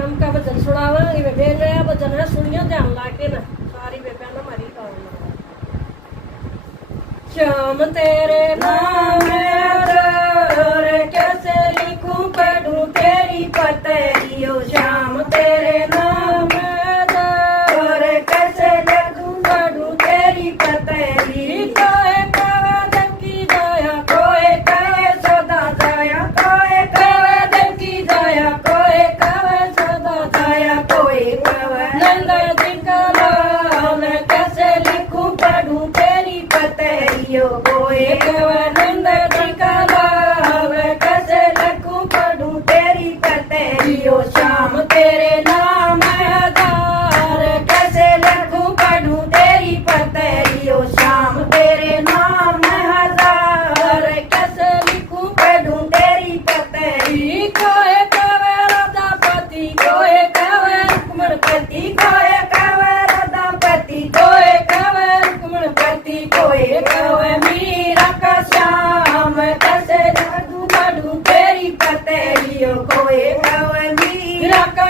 श्याम का भजन सुनावांगी वे नया भजन है सुनियो ध्यान लाके ना सारी वे पहला हमारी गाऊंगा। श्याम तेरे नाम रे कैसे लिखूं पढ़ूं तेरी पतेरी ओ श्याम तेरे नाम रे कैसे लिखूं पढ़ूं तेरी पतेरी कोई कहे दिन की दया कोई कहे सदा दया कोई कहे दिन की दया कोई कहे सदा दया कोई कहे नंद दिखला मैं कैसे लिखूं पढ़ूं तेरी पतेरी ओ कोई कहे नंद दिखला मैं कैसे लिखूं पढ़ूं तेरी पतेरी ओ श्याम तेरे नाम आधार कैसे लिखूं पढ़ूं तेरी पतेरी ओ श्याम तेरे नाम हजार कैसे लिखूं पढ़ूं तेरी पतेरी कोई कहे राधापति कोई कहे रुक्मणपति कोई कहे राधापति कोई कहे रुक्मणपति कोई कहे मीरा का श्याम कैसे लिखूं पढ़ूं तेरी पतेरी ओ कोई कहे मीरा का